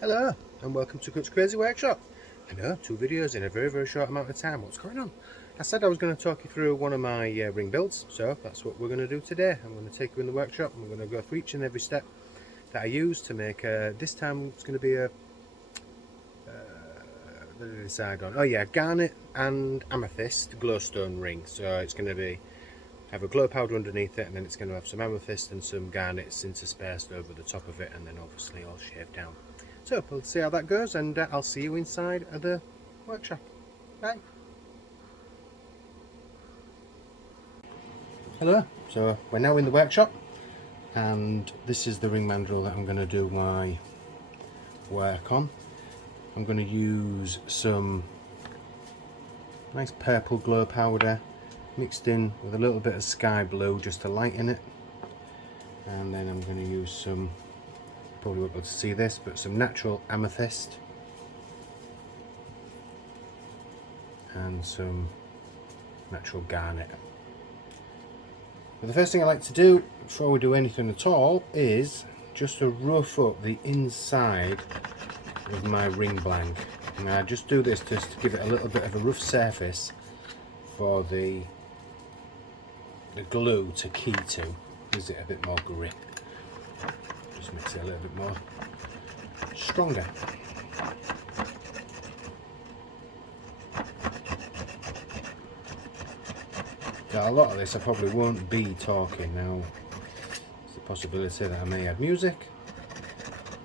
Hello and welcome to Kut's Crazy Workshop. I know, 2 videos in a very short amount of time. What's going on? I said I was going to talk you through one of my ring builds, so that's what we're going to do today. I'm going to take you in the workshop and we're going to go through each and every step that I use to make this time it's going to be a what did I decide on? Oh yeah, garnet and amethyst glowstone ring. So it's going to have a glow powder underneath it, and then it's going to have some amethyst and some garnets interspersed over the top of it, and then obviously all shaved down. So we'll see how that goes, and I'll see you inside of the workshop. Bye. Hello, so we're now in the workshop, and this is the ring mandrel that I'm going to do my work on. I'm going to use some nice purple glow powder mixed in with a little bit of sky blue just to lighten it, and then I'm going to use some, probably won't be able to see this, but some natural amethyst and some natural garnet. But the first thing I like to do before we do anything at all is just to rough up the inside of my ring blank. And I just do this just to give it a little bit of a rough surface for the glue to key to, gives it a bit more grip, just makes it a little bit more stronger. Now, a lot of this I probably won't be talking now. There's the possibility that I may add music.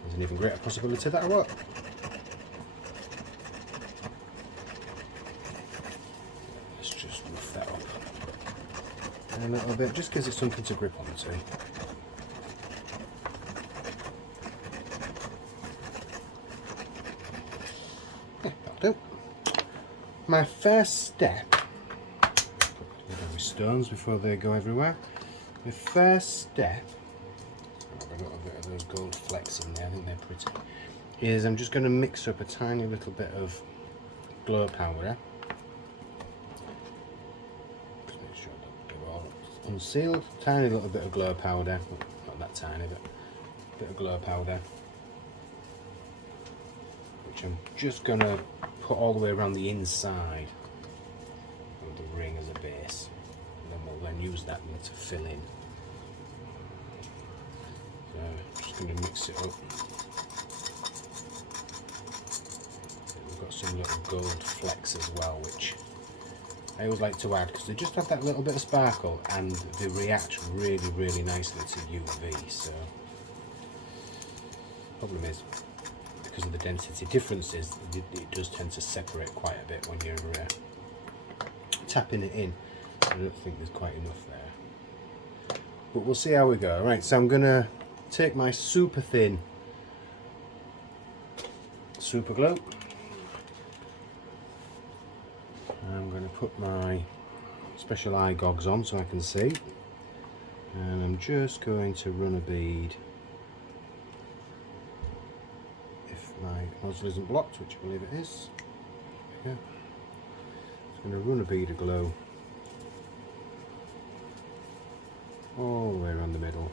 There's an even greater possibility that I won't. Let's just rough that up a little bit, just gives it something to grip onto. Yeah, that'll do. My first step, my stones before they go everywhere. My first step, I've got a little bit of those gold flecks in there, I think they're pretty, is I'm just going to mix up a tiny little bit of glow powder. Just make sure that they're all unsealed. Tiny little bit of glow powder, not that tiny, but a bit of glow powder, which I'm just going to put all the way around the inside of the ring as a base. We'll then use that one to fill in. So I'm just going to mix it up. We've got some little gold flecks as well, which I always like to add because they just have that little bit of sparkle and they react really nicely to UV. So problem is, because of the density differences, it does tend to separate quite a bit when you're tapping it in. I don't think there's quite enough there, but we'll see how we go. Right, so I'm gonna take my super thin super glue. I'm going to put my special eye gogs on so I can see, and I'm just going to run a bead, if my nozzle isn't blocked, which I believe it is. There we go. Just going to run a bead of glue all the way around the middle.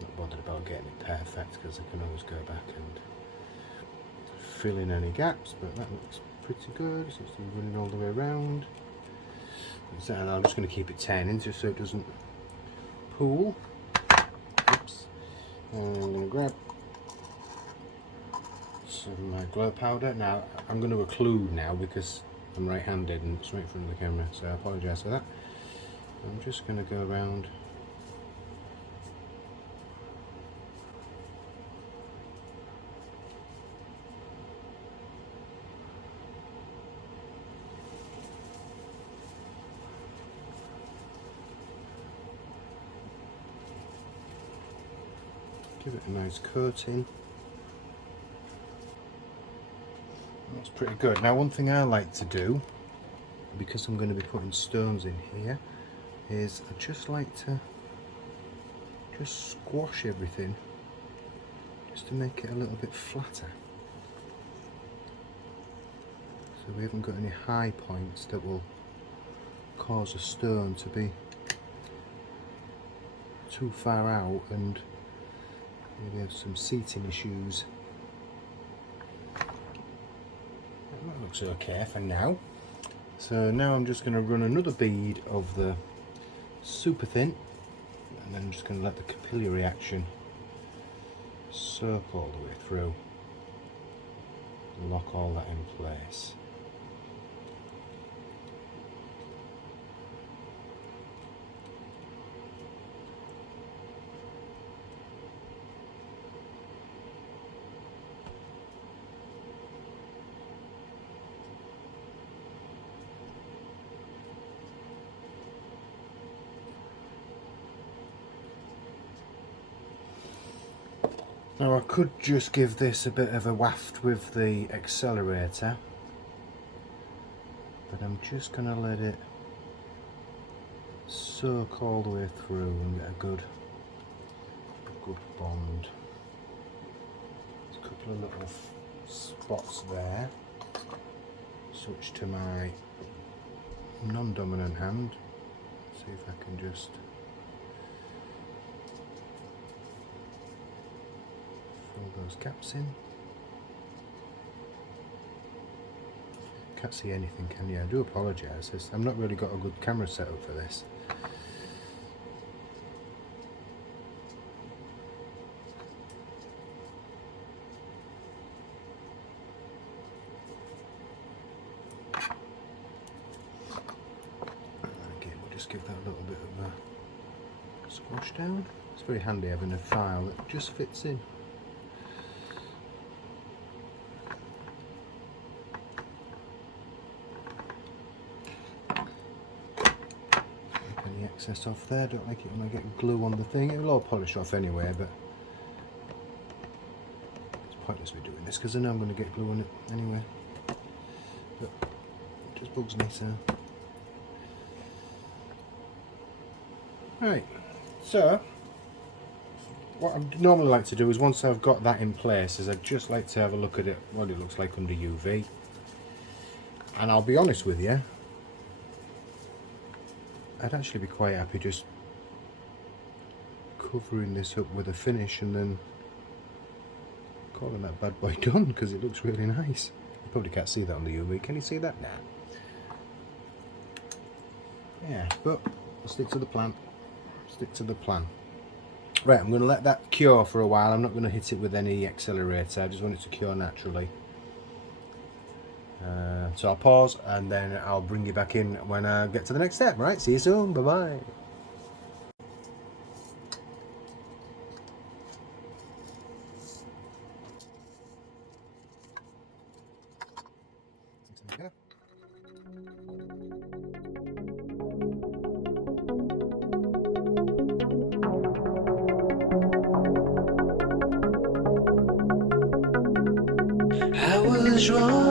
Not bothered about getting it perfect because I can always go back and fill in any gaps, but that looks pretty good. So it's running all the way around. And I'm just going to keep it 10 inches so it doesn't pool. Oops. And I'm going to grab some of my glow powder. Now I'm going to occlude now because I'm right-handed and it's right in front of the camera, so I apologise for that. I'm just going to go around give it a nice coating. That's pretty good. Now, one thing I like to do, because I'm going to be putting stones in here, is I just like to just squash everything just to make it a little bit flatter. So we haven't got any high points that will cause a stone to be too far out and Maybe have some seating issues. That looks okay for now. So now I'm just going to run another bead of the super thin, and then I'm just going to let the capillary action soak all the way through, lock all that in place. Now I could just give this a bit of a waft with the accelerator, but I'm just going to let it soak all the way through and get a good bond. There's a couple of little spots there. Switch to my non-dominant hand, see if I can just those gaps in. Can't see anything, can you? I do apologise. I've not really got a good camera setup for this. Again, we'll just give that a little bit of a squash down. It's very handy having a file that just fits in. Excess off there, don't like it when I get glue on the thing. It'll all polish off anyway, but it's pointless me doing this because I know I'm going to get glue on it anyway. But it just bugs me, so. Right, so what I normally like to do is once I've got that in place is I'd just like to have a look at it, what it looks like under UV. And I'll be honest with you, I'd actually be quite happy just covering this up with a finish and then calling that bad boy done, because it looks really nice. You probably can't see that on the UV. Can you see that now? Yeah, but I'll stick to the plan. Stick to the plan. Right, I'm going to let that cure for a while. I'm not going to hit it with any accelerator. I just want it to cure naturally. So I'll pause and then I'll bring you back in when I get to the next step. Right, see you soon. Bye bye. I was wrong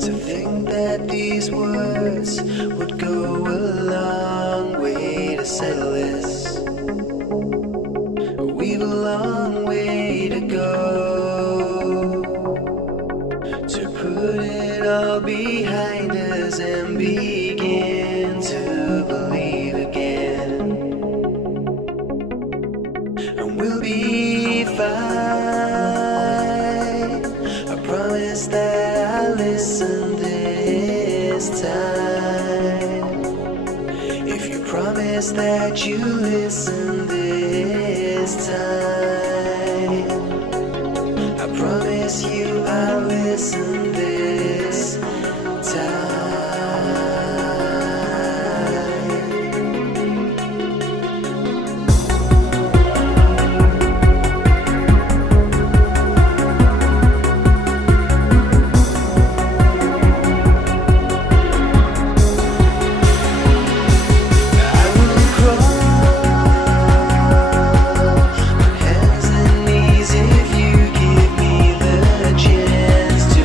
to think that these words would go a long way to settle this. We've a long way to go to put it all behind us and begin to believe again. And we'll be fine. That I listen this time. If you promise that you listen this time, I promise you I'll listen this time. Hands and knees if you give me the chance to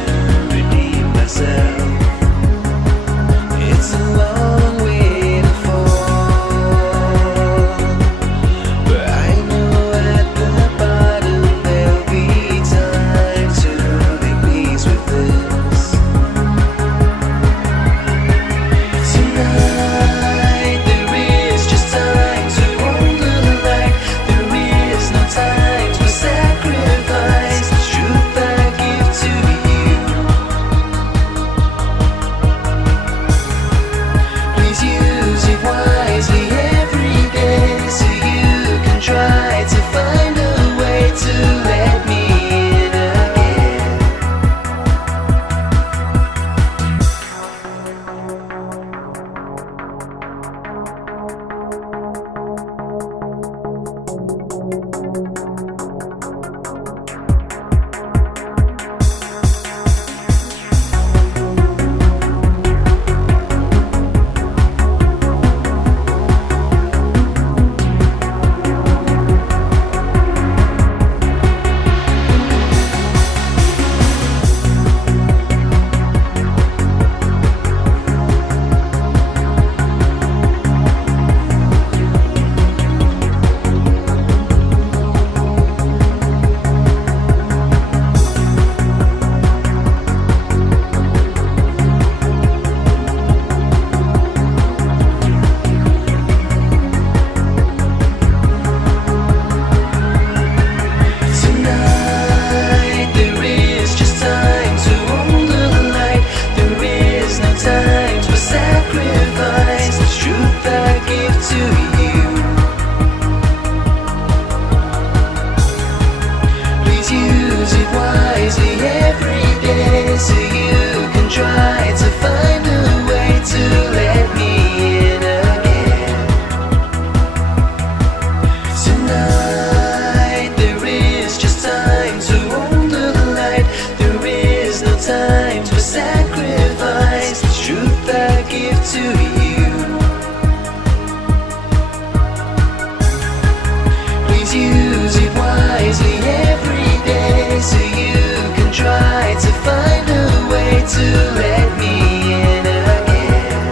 to let me in again.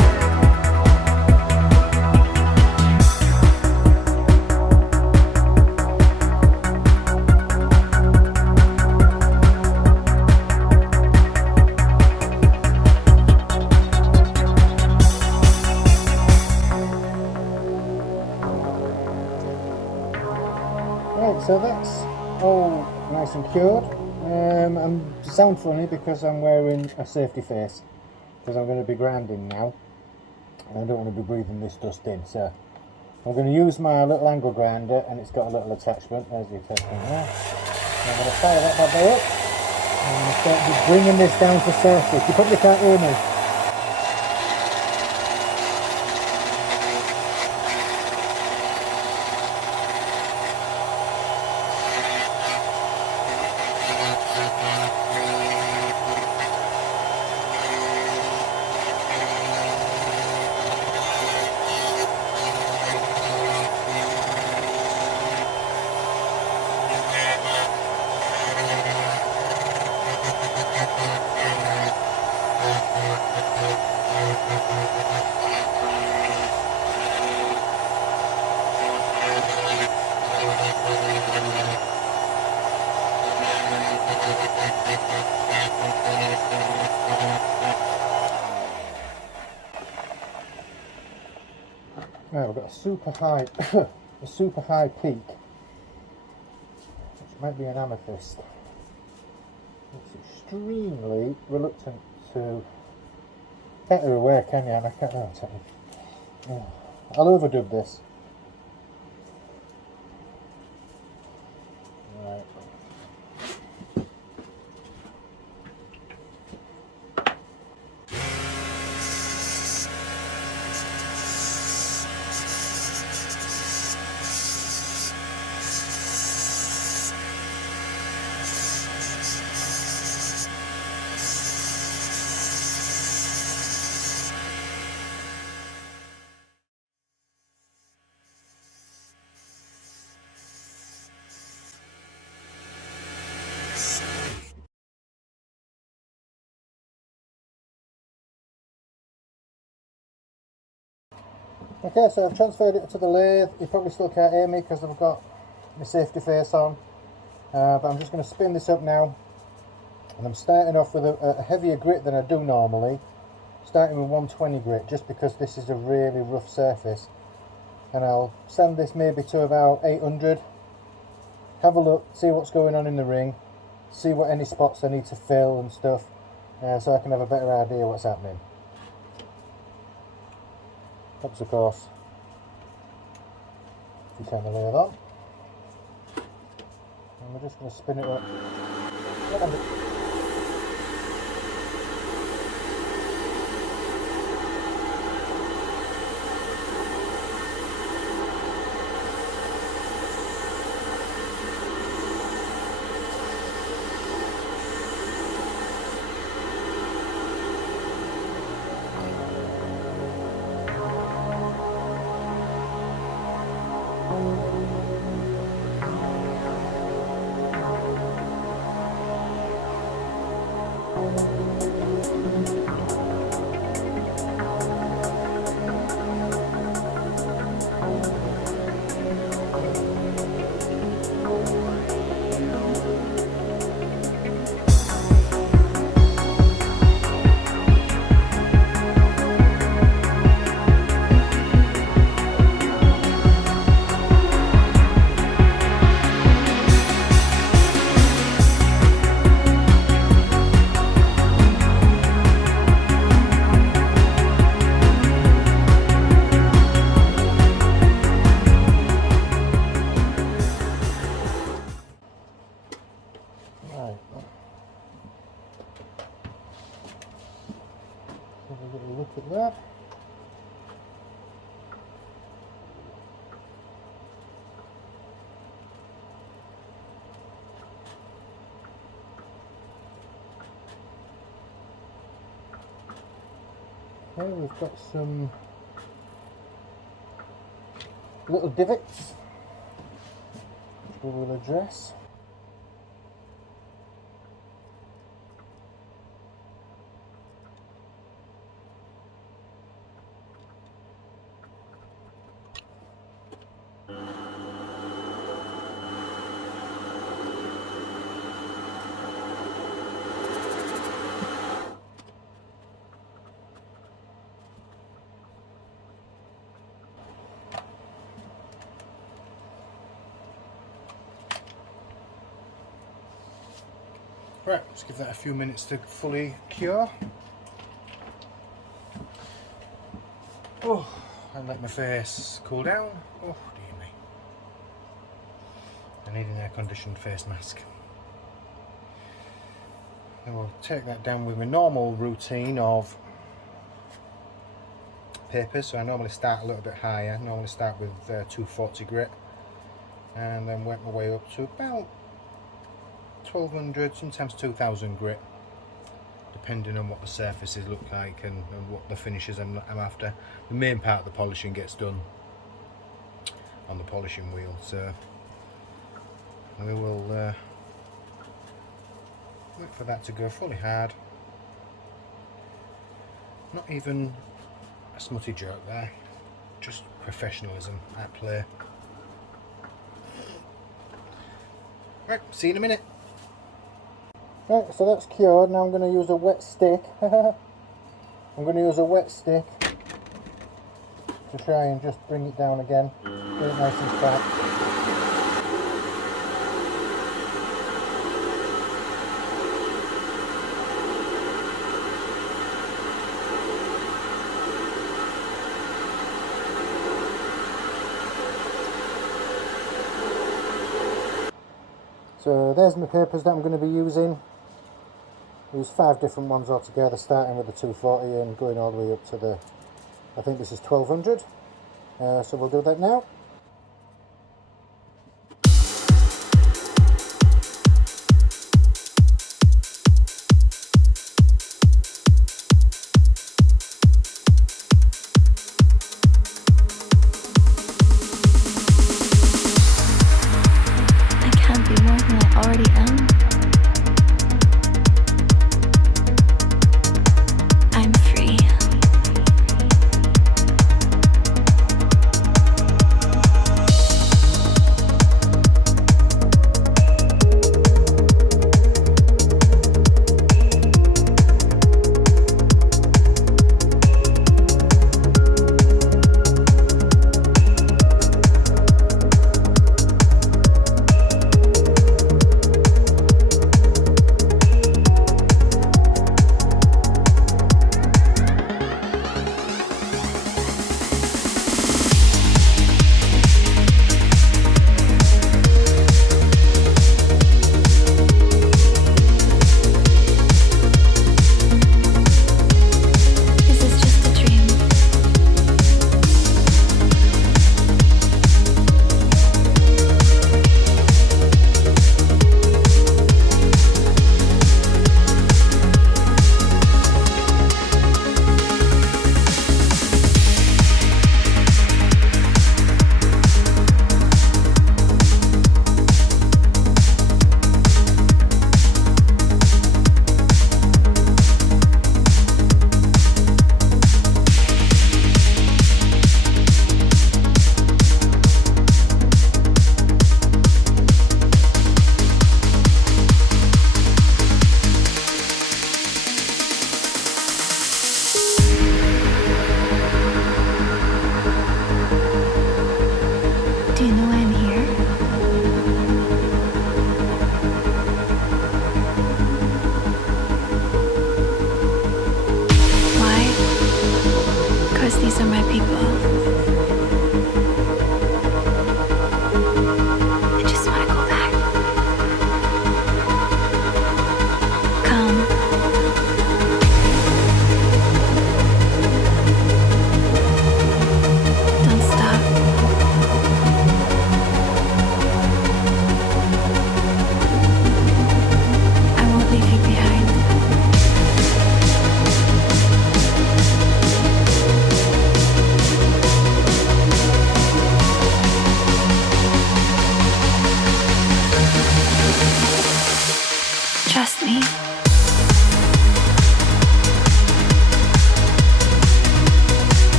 Right, so that's all nice and cured. I'm sound funny because I'm wearing a safety face because I'm going to be grinding now and I don't want to be breathing this dust in, so I'm going to use my little angle grinder, and it's got a little attachment. There's the attachment there. I'm going to fire that bad boy up and I'm going to start just bringing this down to surface. You probably can't hear me. Right, we've got a super high, a super high peak, which might be an amethyst. It's extremely reluctant to. Can't do away, can you? I can't. I'll overdub this. Right. Okay, so I've transferred it to the lathe. You probably still can't hear me because I've got my safety face on, but I'm just going to spin this up now, and I'm starting off with a heavier grit than I do normally, starting with 120 grit just because this is a really rough surface, and I'll sand this maybe to about 800, have a look, see what's going on in the ring, see what any spots I need to fill and stuff, so I can have a better idea what's happening. Helps, of course, if you turn the lathe on. And we're just going to spin it up. Have a little look at that. Okay, we've got some little divots which we will address. Right, let's give that a few minutes to fully cure. Oh, and let my face cool down. Oh dear me. I need an air-conditioned face mask. Then we'll take that down with my normal routine of papers. So I normally start a little bit higher. Normally start with 240 grit, and then work my way up to about 1200, sometimes 2000 grit, depending on what the surfaces look like and what the finishes I'm after. The main part of the polishing gets done on the polishing wheel, so we will wait for that to go fully hard. Not even a smutty joke there, just professionalism at play. Right, see you in a minute. Right, so that's cured. Now I'm going to use a wet stick. I'm going to use a wet stick to try and just bring it down again. Get it nice and flat. So there's my papers that I'm going to be using. Use 5 different ones altogether, starting with the 240 and going all the way up to the, I think this is 1200. So we'll do that now. I can't be more than I already am. I'm free. Is this just a dream? Do you know why I'm here? Why? Because these are my people. I just want to go back. Come. Don't stop.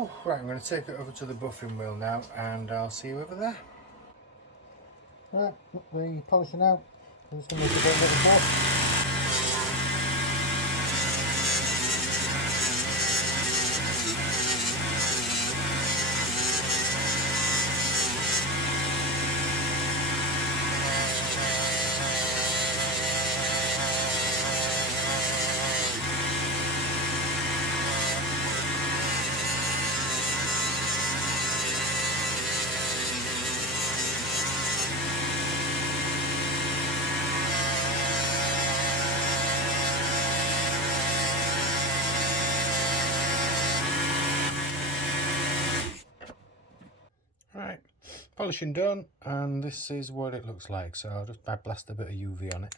Oh, right, I'm going to take it over to the buffing wheel now, and I'll see you over there. Right, put the polishing out. I'm just going to make a bit of a buff. Right, polishing done, and this is what it looks like. So I'll just blast a bit of UV on it.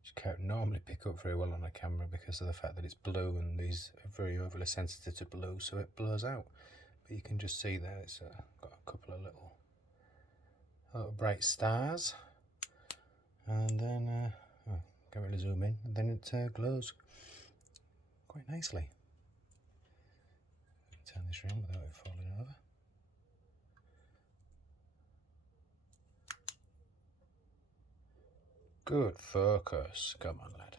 Which can't normally pick up very well on a camera because of the fact that it's blue, and these are very overly sensitive to blue, so it blurs out. But you can just see there it's got a couple of little bright stars, and then can't really zoom in, and then it glows quite nicely. Turn this around without it falling over. Good focus. Come on, lad.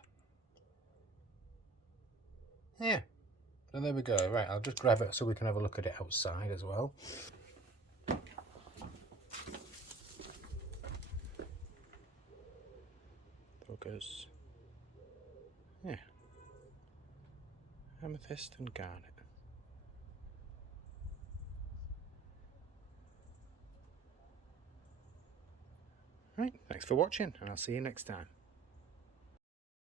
Yeah. So there we go. Right, I'll just grab it so we can have a look at it outside as well. Focus. Yeah. Amethyst and Garnet. Right, thanks for watching, and I'll see you next time.